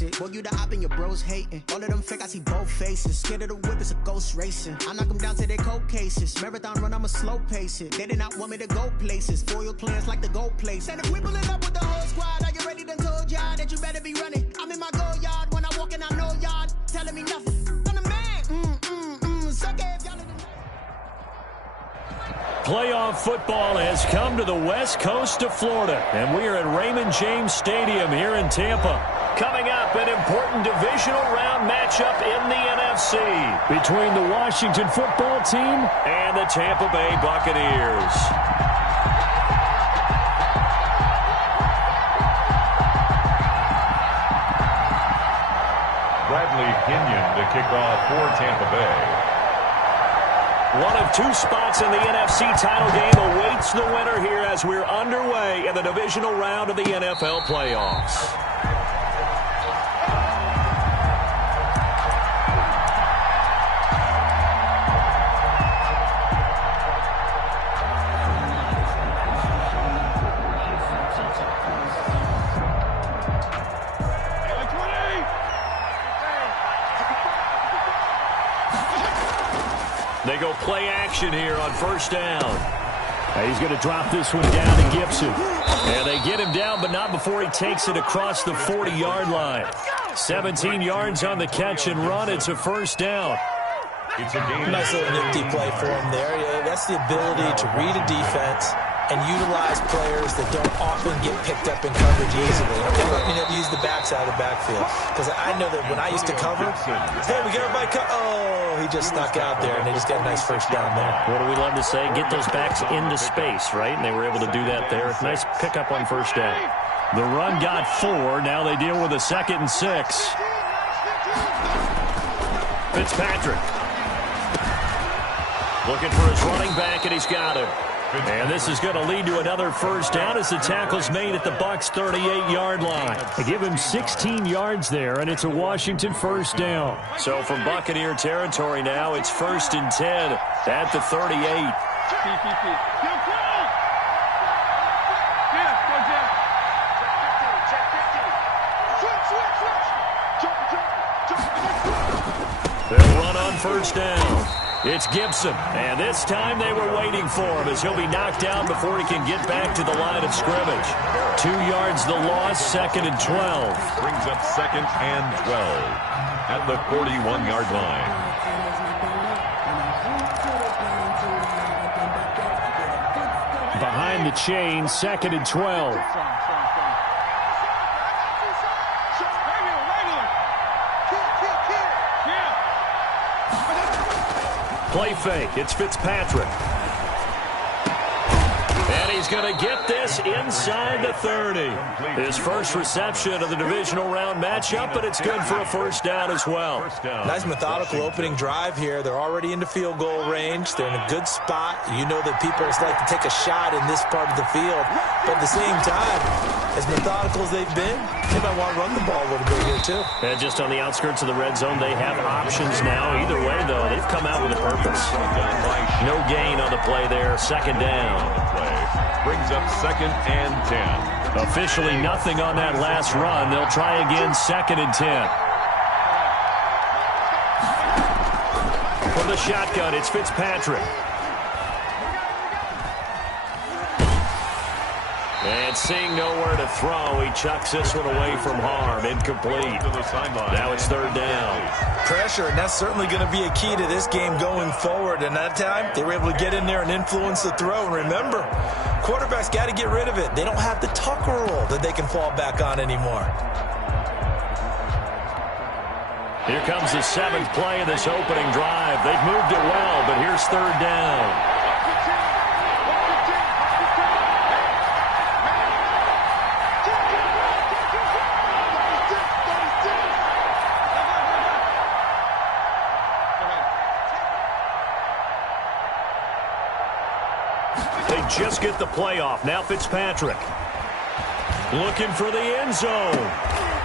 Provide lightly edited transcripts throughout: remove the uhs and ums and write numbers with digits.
basic. Boy, you the op and your bros hating. All of them fake, I see both faces. Scared of the whip, it's a ghost racing. I knock them down to their cold cases. Marathon run, I'ma slow pace it. They did not want me to go places. Foil plans like the gold place. And if we pulling up with the whole squad, are you ready? Done told y'all that you better be running. I'm in my go yard. When I walk in, I know y'all telling me nothing. I'm the man. Suck it if y'all in the Playoff football has come to the west coast of Florida, and we are at Raymond James Stadium here in Tampa. Coming up, an important divisional round matchup in the NFC between the Washington football team and the Tampa Bay Buccaneers. Bradley Kenyon to kick off for Tampa Bay. One of two spots in the NFC title game awaits the winner here as we're underway in the divisional round of the NFL playoffs. They go play action here on first down. He's going to drop this one down to Gibson. And they get him down, but not before he takes it across the 40-yard line. 17 yards on the catch and run. It's a first down. It's a game. Nice little nifty play for him there. Yeah, that's the ability to read a defense and utilize players that don't often get picked up in coverage easily. You know, use the backs out of the backfield. Because I know that when I used to cover, hey, we got everybody oh, he just snuck out there, and they just got a nice first down there. What do we love to say? Get those backs into space, right? And they were able to do that there. Nice pickup on first down. The run got 4. Now they deal with a 2nd and 6. Fitzpatrick. Looking for his running back, and he's got him. And this is going to lead to another first down as the tackle's made at the Bucs' 38-yard line. They give him 16 yards there, and it's a Washington first down. So from Buccaneer territory now, it's 1st and 10 at the 38. They'll run on first down. It's Gibson, and this time they were waiting for him as he'll be knocked down before he can get back to the line of scrimmage. 2 yards the loss, 2nd and 12. Brings up 2nd and 12 at the 41-yard line. Behind the chain, 2nd and 12. Play fake. It's Fitzpatrick. And he's going to get this inside the 30. His first reception of the divisional round matchup, but it's good for a first down as well. Nice methodical opening drive here. They're already into field goal range. They're in a good spot. You know that people like to take a shot in this part of the field. But at the same time, as methodical as they've been, they might want to run the ball a little bit here too. And just on the outskirts of the red zone, they have options now. Either way, though, they've come out with a purpose. No gain on the play there. 2nd down. Brings up 2nd and 10. Officially nothing on that last run. They'll try again, 2nd and 10. From the shotgun, it's Fitzpatrick. And seeing nowhere to throw, he chucks this one away from harm. Incomplete. Now it's 3rd down. Pressure, and that's certainly going to be a key to this game going forward. And that time, they were able to get in there and influence the throw. And remember, quarterbacks got to get rid of it. They don't have the Tucker rule that they can fall back on anymore. Here comes the 7th play of this opening drive. They've moved it well, but here's 3rd down. They just get the play off. Now Fitzpatrick. Looking for the end zone.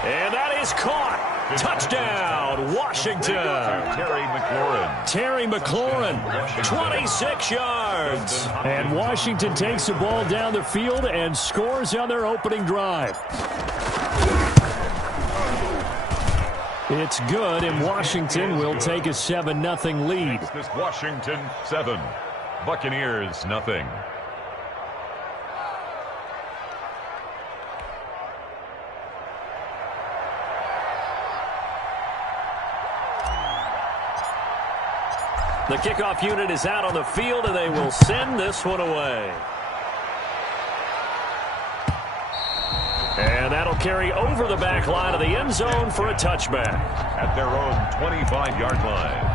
And that is caught. Touchdown, Washington. Terry McLaurin, 26 yards. And Washington takes the ball down the field and scores on their opening drive. It's good, and Washington will take a 7-0 lead. This Washington 7, Buccaneers 0. The kickoff unit is out on the field, and they will send this one away. And that'll carry over the back line of the end zone for a touchback. At their own 25-yard line.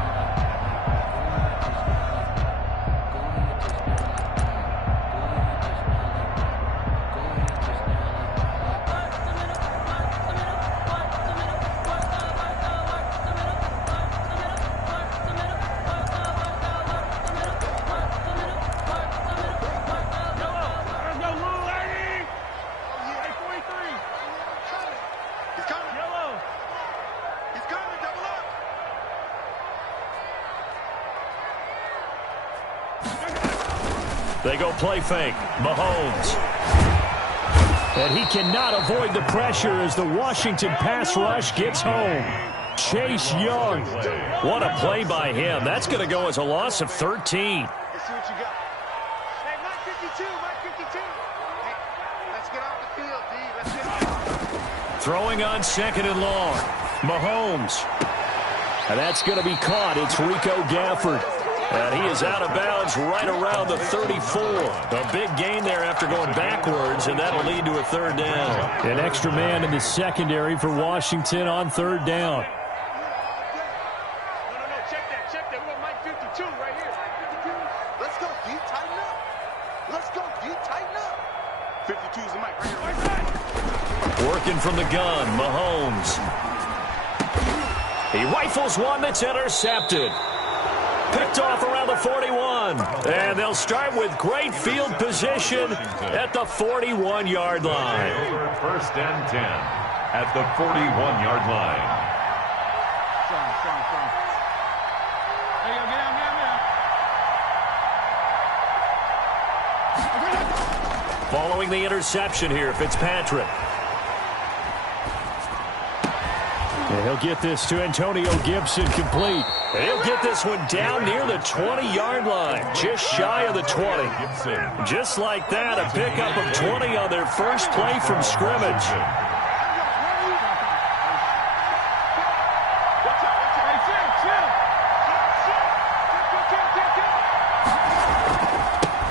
They go play fake. Mahomes. And he cannot avoid the pressure as the Washington pass rush gets home. Chase Young. What a play by him. That's going to go as a loss of 13. Let's see what you got. Hey, Mike 52, Mike 52. Hey, let's get off the field, D. Let's get Throwing on 2nd and long. Mahomes. And that's going to be caught. It's Rico Gafford. And he is out of bounds right around the 34. A big gain there after going backwards, and that'll lead to a 3rd down. An extra man in the secondary for Washington on 3rd down. No, check that. We got Mike 52 right here. Let's go, D. Tighten up. Let's go, D. Tighten up. 52 is the Mike right here. Working from the gun, Mahomes. He rifles one that's intercepted. Picked off around the 41. And they'll start with great field position at the 41-yard line. 1st and 10 at the 41-yard line. Following the interception here, Fitzpatrick. And he'll get this to Antonio Gibson complete. And he'll get this one down near the 20-yard line, just shy of the 20. Just like that, a pickup of 20 on their first play from scrimmage.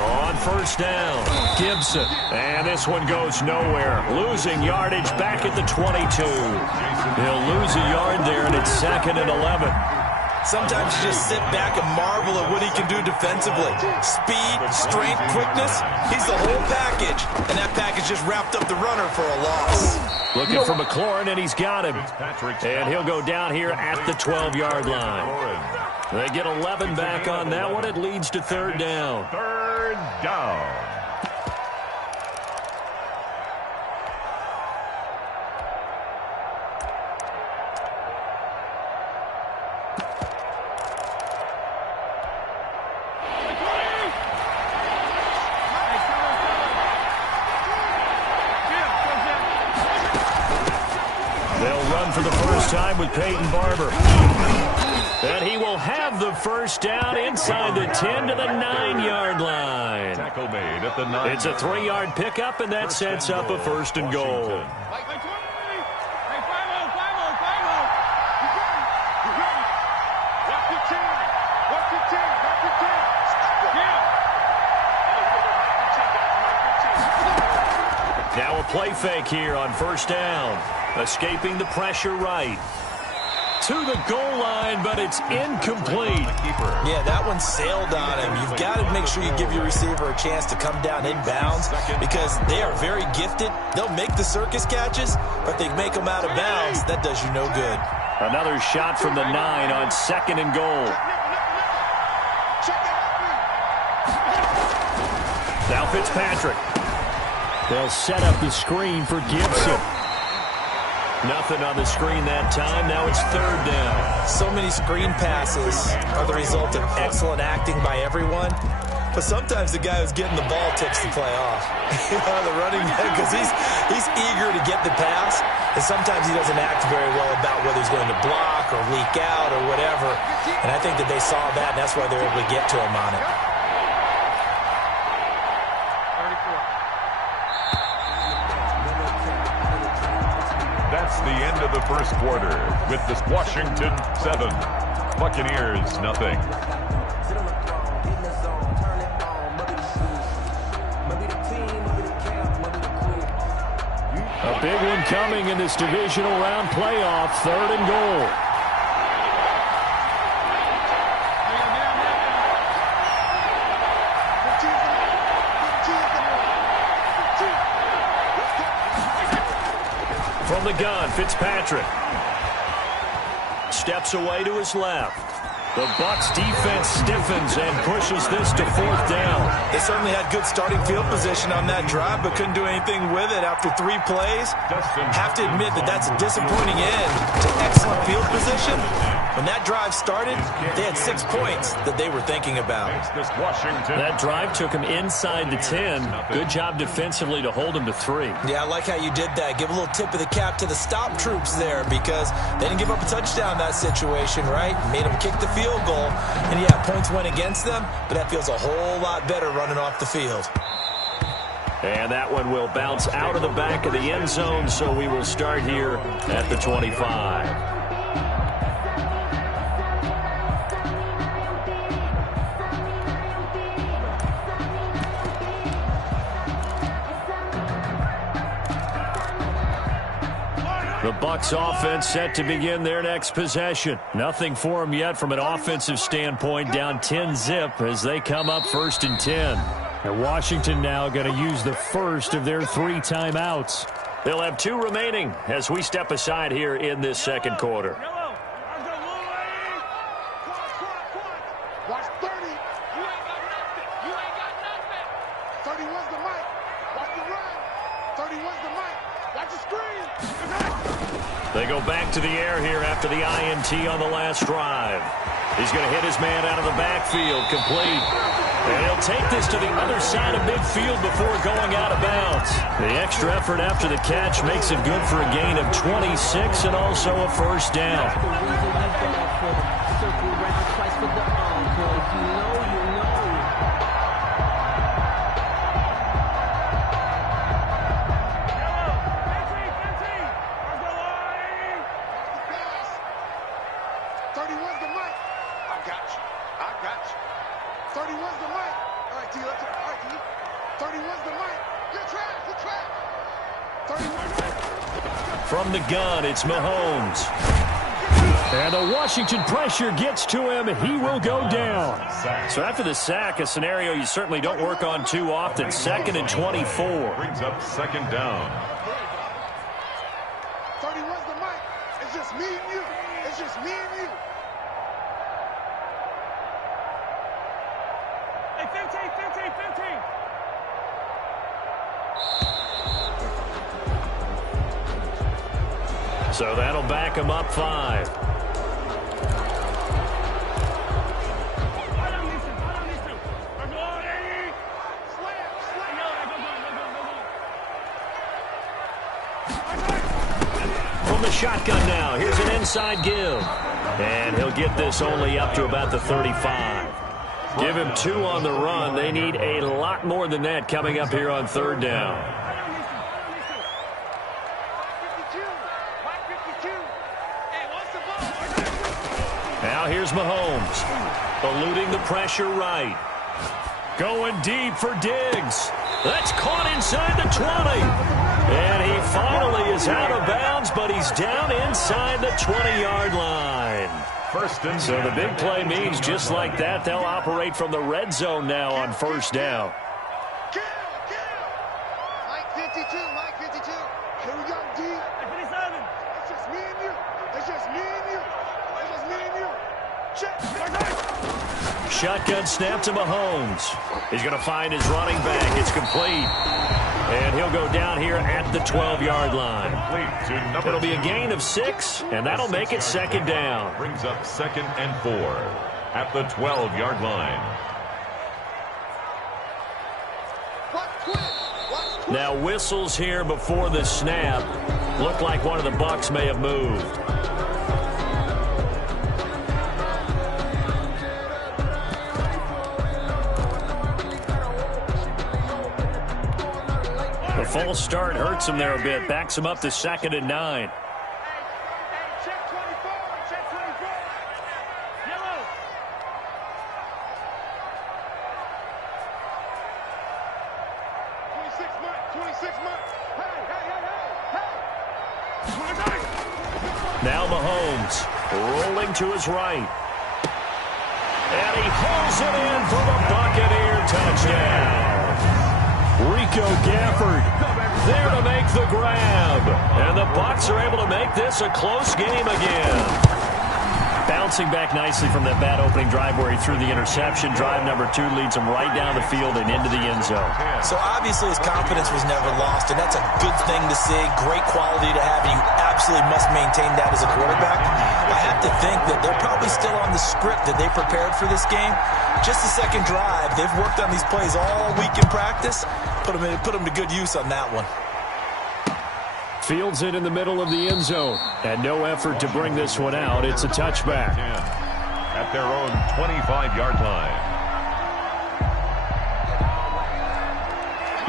On 1st down, Gibson. And this one goes nowhere. Losing yardage back at the 22. He'll lose a yard there, and it's 2nd and 11. Sometimes you just sit back and marvel at what he can do defensively. Speed, strength, quickness. He's the whole package. And that package just wrapped up the runner for a loss. Looking for McLaurin, and he's got him. And he'll go down here at the 12-yard line. They get 11 back on that one. It leads to 3rd down. 3rd down. For the first time with Peyton Barber. And he will have the 1st down inside the 10 to the 9-yard line. Tackle made at the 9. It's a 3-yard pickup, and that sets up a 1st and goal. Now a play fake here on 1st down. Escaping the pressure right. To the goal line, but it's incomplete. Yeah, that one sailed on him. You've got to make sure you give your receiver a chance to come down inbounds because they are very gifted. They'll make the circus catches, but they make them out of bounds. That does you no good. Another shot from the 9 on 2nd and goal. Now Fitzpatrick. They'll set up the screen for Gibson. Nothing on the screen that time. Now it's 3rd down. So many screen passes are the result of excellent acting by everyone. But sometimes the guy who's getting the ball takes the play off. The running back, because he's eager to get the pass, and sometimes he doesn't act very well about whether he's going to block or leak out or whatever. And I think that they saw that, and that's why they're able to get to him on it. That's the end of the first quarter with the Washington 7, Buccaneers nothing. A big one coming in this divisional round playoff, 3rd and goal. From the gun, Fitzpatrick. Steps away to his left. The Bucs defense stiffens and pushes this to 4th down. They certainly had good starting field position on that drive, but couldn't do anything with it after 3 plays. Have to admit that that's a disappointing end to excellent field position. When that drive started, they had 6 points that they were thinking about. That drive took him inside the 10. Good job defensively to hold him to 3. Yeah, I like how you did that. Give a little tip of the cap to the stop troops there, because they didn't give up a touchdown in that situation, right? Made them kick the field goal, and yeah, points went against them, but that feels a whole lot better running off the field. And that one will bounce out of the back of the end zone, so we will start here at the 25. The Bucs offense set to begin their next possession. Nothing for them yet from an offensive standpoint, down 10-zip as they come up 1st and 10. And Washington now going to use the first of their 3 timeouts. They'll have 2 remaining as we step aside here in this second quarter. Watch 30. You ain't got nothing. You ain't got nothing. 31's the mic. Watch the run. 31's the mic. Watch the screen. They go back to the air here after the INT on the last drive. He's going to hit his man out of the backfield, complete. And he'll take this to the other side of midfield before going out of bounds. The extra effort after the catch makes it good for a gain of 26 and also a 1st down. From the gun, it's Mahomes. And the Washington pressure gets to him. He will go down. So after the sack, a scenario you certainly don't work on too often. 2nd and 24. Brings up 2nd down. 31's the mic. It's just me and you. It's just me and you. Hey, 15. So that'll back him up 5. From the shotgun now, here's an inside give. And he'll get this only up to about the 35. Give him 2 on the run. They need a lot more than that coming up here on 3rd down. Now here's Mahomes, eluding the pressure right. Going deep for Diggs. That's caught inside the 20. And he finally is out of bounds, but he's down inside the 20-yard line. So the big play means just like that, they'll operate from the red zone now on 1st down. Mike 52. Here we go, D. 57. It's just me and you. It's just me and you. It's just me and you. Shotgun snap to Mahomes. He's going to find his running back. It's complete. And he'll go down here at the 12-yard line. It'll be a gain of 6, and that'll make it 2nd down. Brings up 2nd and 4 at the 12-yard line. Now whistles here before the snap. Looked like one of the Bucs may have moved. The false start hurts him there a bit. Backs him up to 2nd and 9. Now Mahomes rolling to his right. And he pulls it in for the Buccaneer touchdown. Rico Gafford there to make the grab. And the Bucs are able to make this a close game again. Bouncing back nicely from that bad opening drive where he threw the interception. Drive number 2 leads him right down the field and into the end zone. So obviously his confidence was never lost, and that's a good thing to see. Great quality to have, and you absolutely must maintain that as a quarterback. I have to think that they're probably still on the script that they prepared for this game. Just the second drive. They've worked on these plays all week in practice. Put them to good use on that one. Fields it in the middle of the end zone. And no effort to bring this one out. It's a touchback. At their own 25-yard line.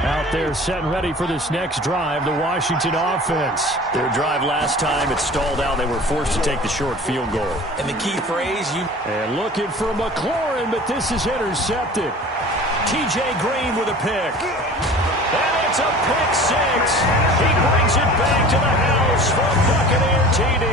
Out there set and ready for this next drive, the Washington offense. Their drive last time, it stalled out. They were forced to take the short field goal. And the key phrase, And looking for McLaurin, but this is intercepted. T.J. Green with a pick. And it's a pick 6. He brings it back to the house for Buccaneer TD.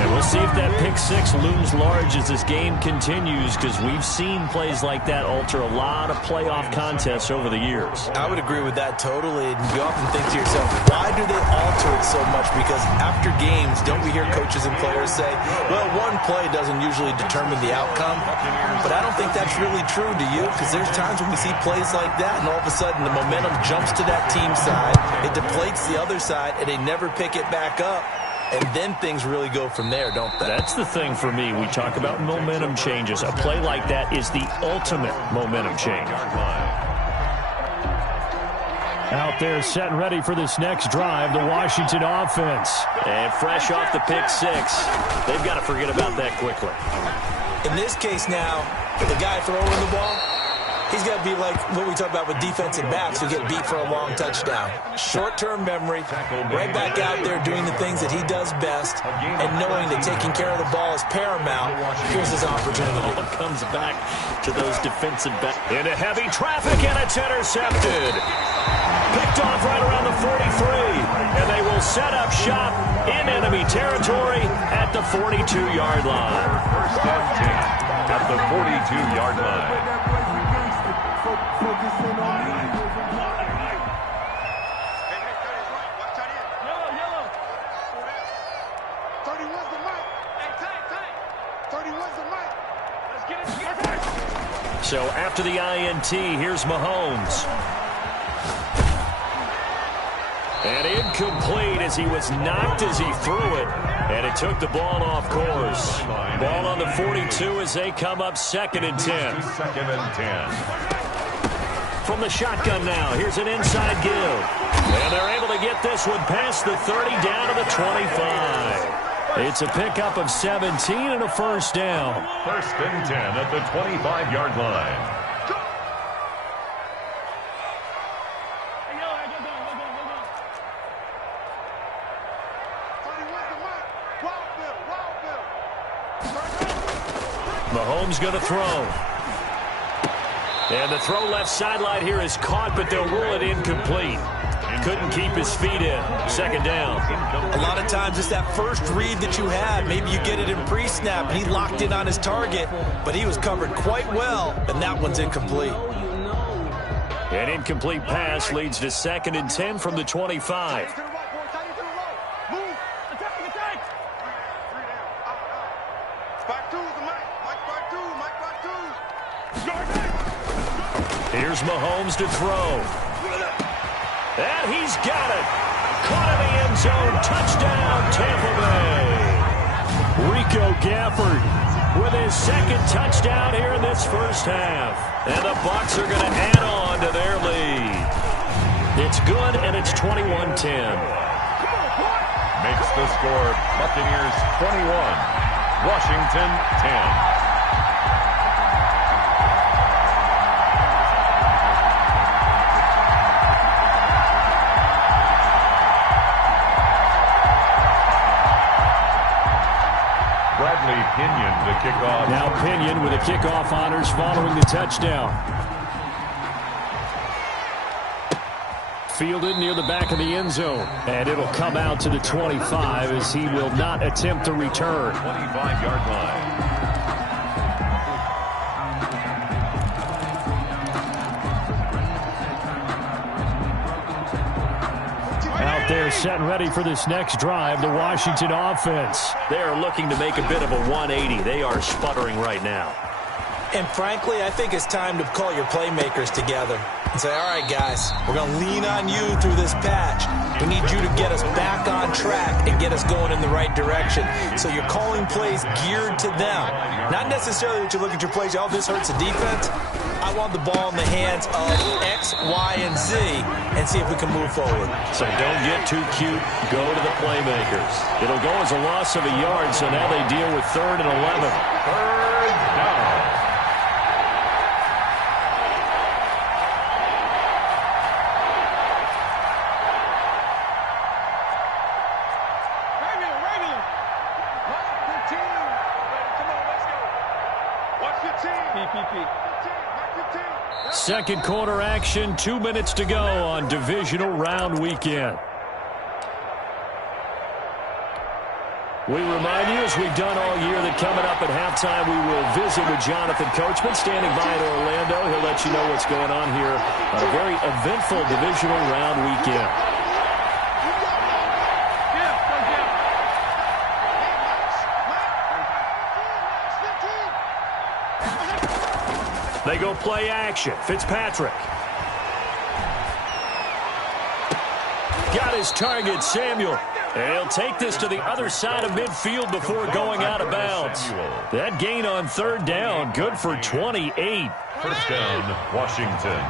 And we'll see if that pick 6 looms large as this game continues, because we've seen plays like that alter a lot of playoff contests over the years. I would agree with that totally. And you often think to yourself, why do they alter it so much? Because after games, don't we hear coaches and players say, well, one play doesn't usually determine the outcome. But I don't think that's really true, do you? Because there's times when we see plays like that, and all of a sudden the momentum jumps to that team side. It deflates the other side, and they never pick it back up. And then things really go from there, don't they? That's the thing for me. We talk about momentum changes. A play like that is the ultimate momentum change. Out there set and ready for this next drive, the Washington offense. And fresh off the pick 6. They've got to forget about that quickly. In this case now, the guy throwing the ball, he's got to be like what we talk about with defensive backs who get beat for a long touchdown. Short-term memory, right back out there doing the things that he does best, and knowing that taking care of the ball is paramount. Here's his opportunity. Ball comes back to those defensive backs. Into heavy traffic, and it's intercepted. Picked off right around the 43, and they will set up shop in enemy territory at the 42-yard line. First and 10 at the 42-yard line. So after the INT, here's Mahomes. And incomplete as he was knocked as he threw it. And it took the ball off course. Ball on the 42 as they come up 2nd and 10. 2nd and 10. From the shotgun now, here's an inside give. And they're able to get this one past the 30 down to the 25. It's a pickup of 17 and a first down. 1st and 10 at the 25-yard line. Mahomes going to throw. And the throw left sideline here is caught, but they'll rule it incomplete. Couldn't keep his feet in. 2nd down. A lot of times it's that first read that you have. Maybe you get it in pre-snap, and he locked in on his target, but he was covered quite well, and that one's incomplete. An incomplete pass leads to 2nd and 10 from the 25. Here's Mahomes to throw. And he's got it. Caught in the end zone. Touchdown, Tampa Bay. Rico Gafford with his 2nd touchdown here in this first half. And the Bucs are going to add on to their lead. It's good, and it's 21-10. Makes the score Buccaneers 21, Washington 10. Pinion the kickoff. Now Pinion with the kickoff honors following the touchdown. Fielded near the back of the end zone. And it'll come out to the 25 as he will not attempt to return. 25-yard line. They're set and ready for this next drive, the Washington offense. They are looking to make a bit of a 180. They are sputtering right now. And frankly, I think it's time to call your playmakers together and say, all right, guys, we're going to lean on you through this patch. We need you to get us back on track and get us going in the right direction. So you're calling plays geared to them. Not necessarily that you look at your plays, oh, this hurts the defense. I want the ball in the hands of X, Y, and Z and see if we can move forward. So don't get too cute. Go to the playmakers. It'll go as a loss of a yard, so now they deal with 3rd and 11. Third down. Regular. Mark 15. Come on, let's go. Watch 15. PPP. Second quarter action, 2 minutes to go on divisional round weekend. We remind you, as we've done all year, that coming up at halftime, we will visit with Jonathan Coachman, standing by in Orlando. He'll let you know what's going on here on a very eventful divisional round weekend. They go play action. Fitzpatrick. Got his target, Samuel. And he'll take this to the other side of midfield before going out of bounds. That gain on 3rd down, good for 28. First down, Washington.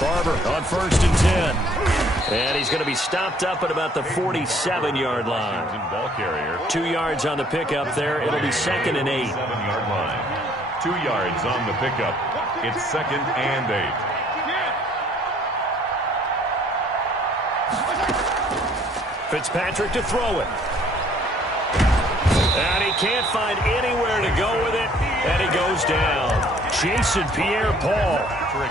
Barber on 1st and 10. And he's going to be stopped up at about the 47-yard line. Ball carrier. 2 yards on the pickup there. It'll be 2nd and 8. 7-yard line. 2 yards on the pickup. It's 2nd and 8. Fitzpatrick to throw it. And he can't find anywhere to go with it. And he goes down. Jason Pierre-Paul.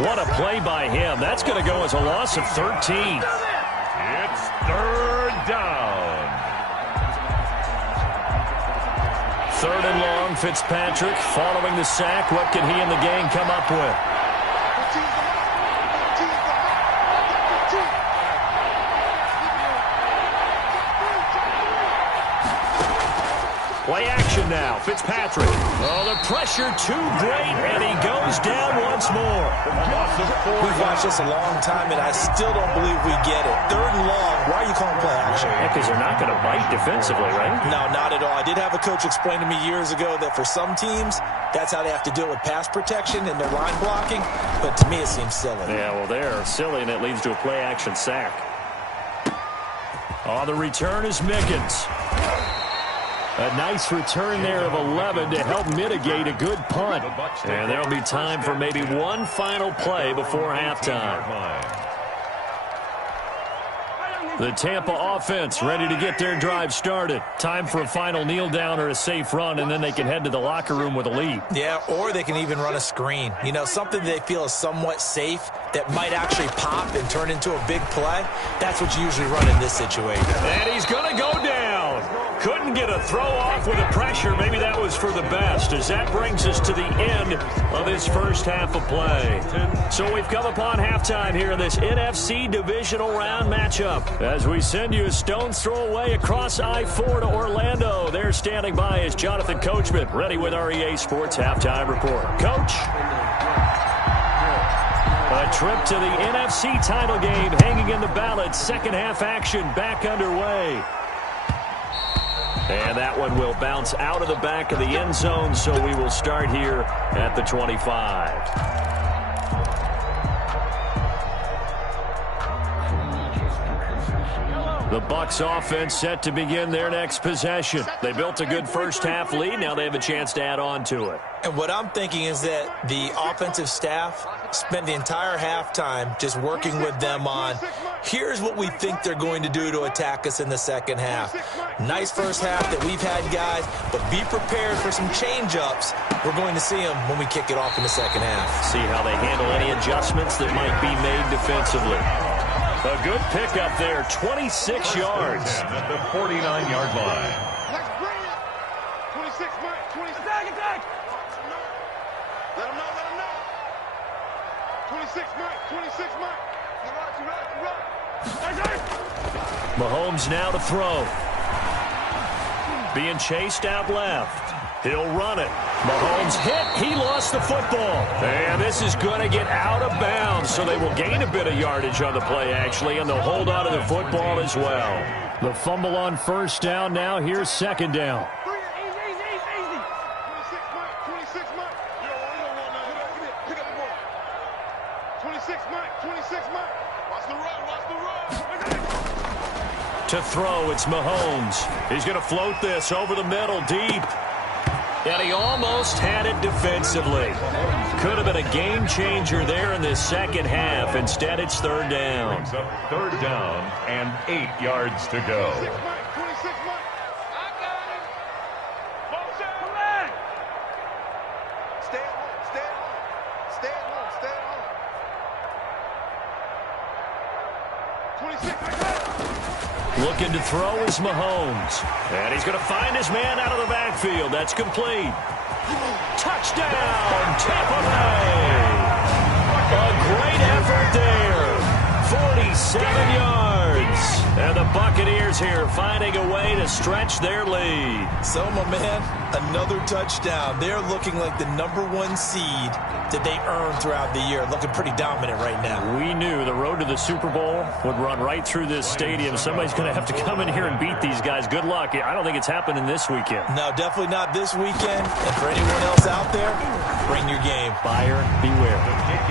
What a play by him. That's going to go as a loss of 13. It's 3rd down. 3rd and long, Fitzpatrick following the sack. What can he and the gang come up with? Play action now. Fitzpatrick. Oh, the pressure too great, and he goes down once more. We've watched this a long time, and I still don't believe we get it. 3rd and long. Why are you calling play action? Because they're not going to bite defensively, right? No, not at all. I did have a coach explain to me years ago that for some teams, that's how they have to deal with pass protection and their line blocking. But to me, it seems silly. Yeah, well, they're silly, and it leads to a play action sack. On the return is Mickens. A nice return there of 11 to help mitigate a good punt. And there'll be time for maybe one final play before halftime. The Tampa offense ready to get their drive started. Time for a final kneel down or a safe run, and then they can head to the locker room with a lead. Yeah, or they can even run a screen. You know, something they feel is somewhat safe that might actually pop and turn into a big play. That's what you usually run in this situation. And he's going to go down. Couldn't get a throw off with the pressure. Maybe that was for the best, as that brings us to the end of this first half of play. So we've come upon halftime here in this NFC divisional round matchup. As we send you a stone's throw away across I-4 to Orlando. There standing by is Jonathan Coachman, ready with our EA Sports Halftime Report. Coach? A trip to the NFC title game hanging in the balance. Second half action back underway. And that one will bounce out of the back of the end zone, so we will start here at the 25. The Bucs offense set to begin their next possession. They built a good first-half lead. Now they have a chance to add on to it. And what I'm thinking is that the offensive staff spent the entire halftime just working with them on, here's what we think they're going to do to attack us in the second half. Nice first half that we've had, guys, but be prepared for some change-ups. We're going to see them when we kick it off in the second half. See how they handle any adjustments that might be made defensively. A good pickup there, 26 yards. At the 49-yard line. That's brilliant. 26, Mike. 26. Attack. Let him know. 26, Mike. 26, Mike. You're right. Mahomes now to throw. Being chased out left. He'll run it. Mahomes hit. He lost the football. And this is going to get out of bounds, so they will gain a bit of yardage on the play, actually, and they'll hold on to the football as well. The fumble on first down now. Here's second down. Easy. 26, Mike. 26, Mike. You don't want that. Pick up the ball. 26, Mike. 26, Mike. Watch the run. To throw, it's Mahomes. He's going to float this over the middle, deep. And he almost had it defensively. Could have been a game changer there in this second half. Instead, it's third down. Brings up third down and 8 yards to go. 26, Mike. I got it. Come on. Stay at home. 26, I got it. Looking to throw is Mahomes. And he's going to find his man out of the backfield. That's complete. Touchdown, Tampa Bay. A great effort there. 47 yards. And the Buccaneers here finding a way to stretch their lead. So, my man, another touchdown. They're looking like the #1 seed that they earned throughout the year. Looking pretty dominant right now. We knew the road to the Super Bowl would run right through this stadium. Somebody's going to have to come in here and beat these guys. Good luck. I don't think it's happening this weekend. No, definitely not this weekend. And for anyone else out there, bring your game. Buyer beware.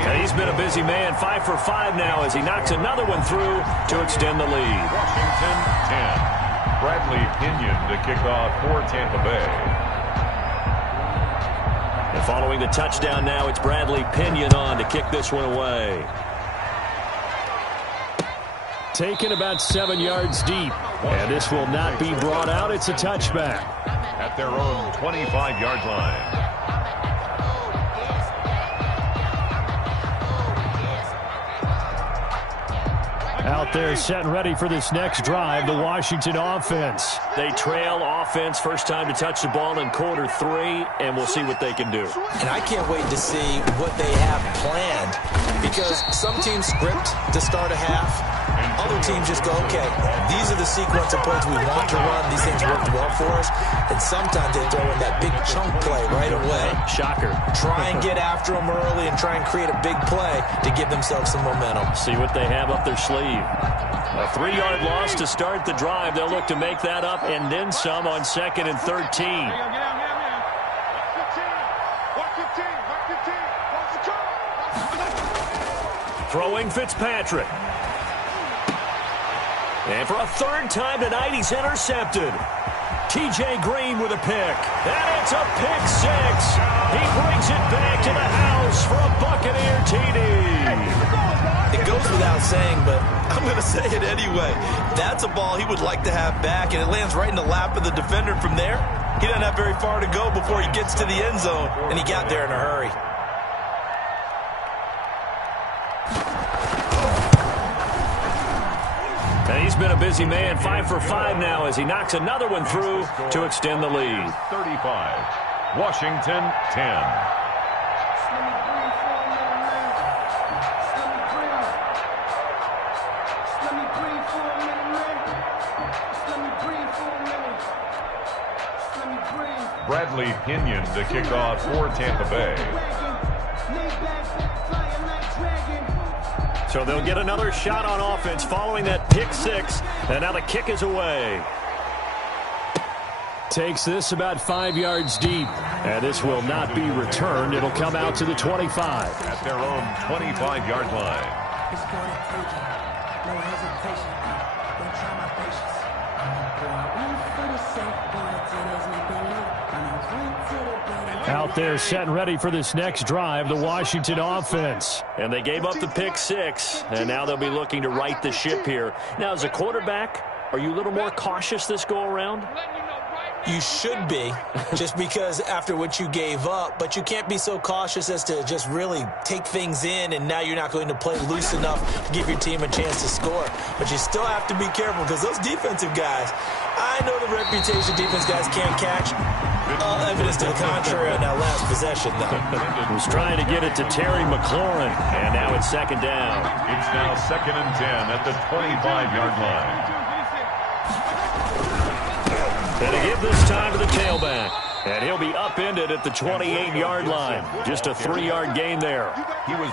And he's been a busy man. 5 for 5 now as he knocks another one through to extend the lead. Washington 10. Bradley Pinion to kick off for Tampa Bay. And following the touchdown now, it's Bradley Pinion on to kick this one away. Taken about 7 yards deep. And this will not be brought out. It's a touchback. At their own 25-yard line. Out there set and ready for this next drive, the Washington offense. They trail offense first time to touch the ball in quarter 3, and we'll see what they can do. And I can't wait to see what they have planned, because some teams script to start a half. Other teams just go, okay, these are the sequence of plays we want to run. These things worked well for us. And sometimes they throw in that big chunk play right away. Shocker. Try and get after them early and try and create a big play to give themselves some momentum. See what they have up their sleeve. A 3-yard loss to start the drive. They'll look to make that up and then some on 2nd and 13. Throwing Fitzpatrick. And for a third time tonight, he's intercepted. T.J. Green with a pick. And it's a pick 6. He brings it back to the house for a Buccaneer TD. It goes without saying, but I'm going to say it anyway. That's a ball he would like to have back, and it lands right in the lap of the defender from there. He doesn't have very far to go before he gets to the end zone, and he got there in a hurry. And he's been a busy man, 5 for 5 now as he knocks another one through to extend the lead. 35. Washington 10. Bradley Pinion to kick off for Tampa Bay. So they'll get another shot on offense following that pick 6, and now the kick is away. Takes this about 5 yards deep, and this will not be returned. It'll come out to the 25. At their own 25-yard line. Out there set and ready for this next drive, the Washington offense. And they gave up the pick 6, and now they'll be looking to right the ship here. Now, as a quarterback, are you a little more cautious this go-around? You should be, just because after what you gave up, but you can't be so cautious as to just really take things in, and now you're not going to play loose enough to give your team a chance to score. But you still have to be careful, because those defensive guys, I know the reputation defense guys can't catch. Evidence to the contrary on that last possession, though. He was trying to get it to Terry McLaurin, and now it's second down. It's now 2nd and 10 at the 25-yard line. And to give this time to the tailback. And he'll be upended at the 28-yard line. Just a 3-yard gain there.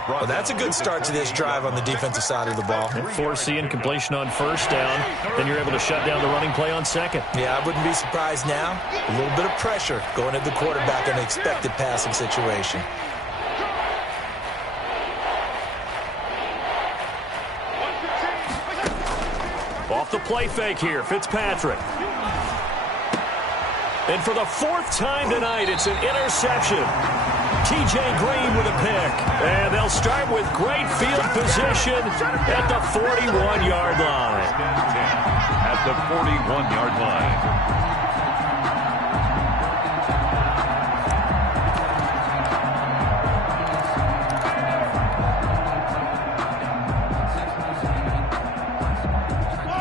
Well, that's a good start to this drive on the defensive side of the ball. Force the incompletion on first down. Then you're able to shut down the running play on second. Yeah, I wouldn't be surprised now. A little bit of pressure going at the quarterback in an expected passing situation. Off the play fake here, Fitzpatrick. And for the 4th time tonight, it's an interception. T.J. Green with a pick. And they'll start with great field position at the 41-yard line. At the 41-yard line.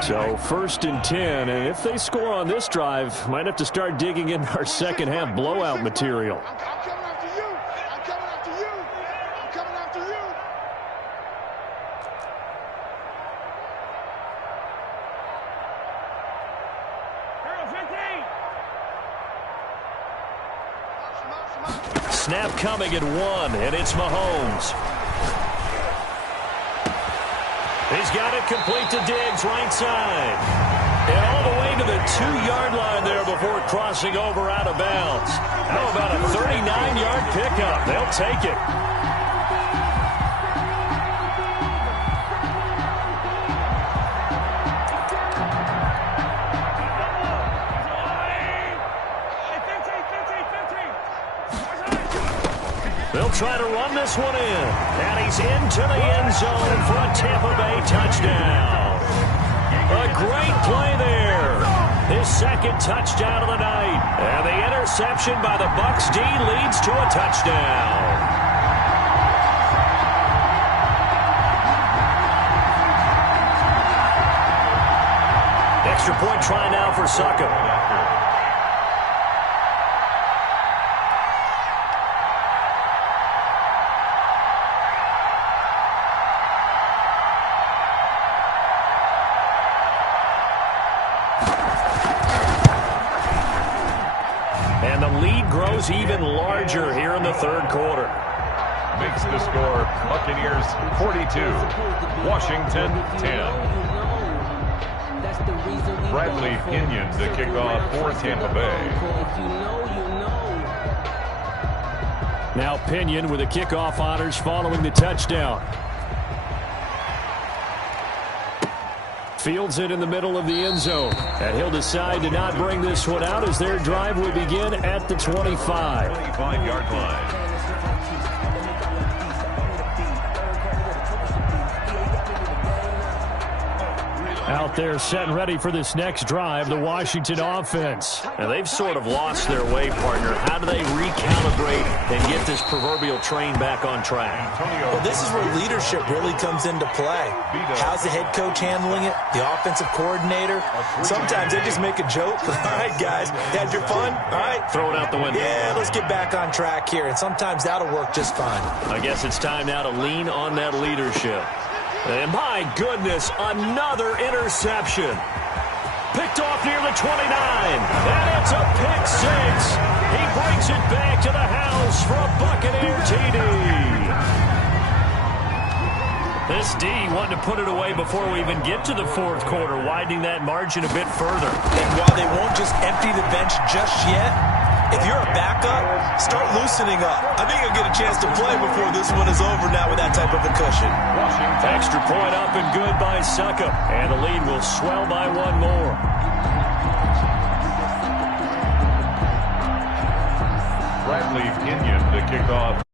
So 1st and 10, and if they score on this drive, might have to start digging in our second half blowout material. I'm coming after you. I'm coming after you. I'm coming after you. Snap coming at 1, and it's Mahomes. He's got it complete to Diggs, right side. And all the way to the 2-yard line there before crossing over out of bounds. How about a 39-yard pickup? They'll take it. They'll try to run this one in. And he's into the end zone for a Tampa Bay touchdown. A great play there. His 2nd touchdown of the night. And the interception by the Bucs D leads to a touchdown. Extra point try now for Suckup. And the lead grows even larger here in the 3rd quarter. Makes the score Buccaneers 42, Washington 10. Bradley Pinion to kick off for Tampa Bay. Now Pinion with the kickoff honors following the touchdown. Fields it in the middle of the end zone. And he'll decide to not bring this one out as their drive will begin at the 25. 25-yard line. Out there set and ready for this next drive, the Washington offense. Now, they've sort of lost their way, partner. How do they recalibrate and get this proverbial train back on track? Well, this is where leadership really comes into play. How's the head coach handling it? The offensive coordinator? Sometimes they just make a joke. All right, guys, had your fun? All right. Throw it out the window. Yeah, let's get back on track here. And sometimes that'll work just fine. I guess it's time now to lean on that leadership. And my goodness, another interception. Picked off near the 29. And it's a pick 6. He brings it back to the house for a Buccaneer TD. This D wanting to put it away before we even get to the 4th quarter, widening that margin a bit further. And while they won't just empty the bench just yet, if you're a backup, start loosening up. I think you'll get a chance to play before this one is over now with that type of a cushion. Extra point up and good by Suckup. And the lead will swell by one more. Bradley Kenyon to kick off.